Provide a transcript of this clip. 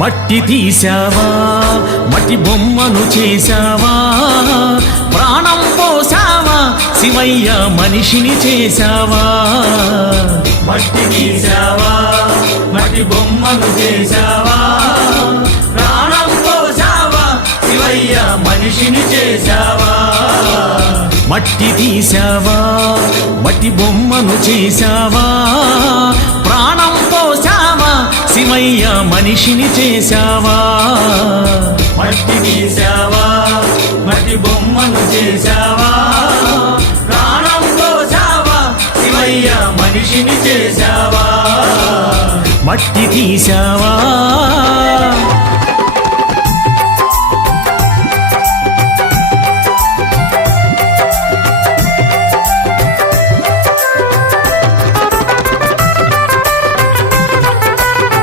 మట్టి తీసావా మట్టి బొమ్మను చేశావా ప్రాణం పోసావా శివయ్య మనిషిని చేశావా మట్టి తీసావా మట్టి బొమ్మను చేశావా ప్రాణం పోసావా శివయ్య మనిషిని చేశావా మట్టి తీసావా మట్టి బొమ్మను చేశావా ప్రాణం పోసావా శివయ్య మనిషిని చేశావా మట్టి తీసావా మట్టి బొమ్మను చేశావా ప్రాణం పోసావా శివయ్య మనిషిని చేశావా మట్టి తీసావా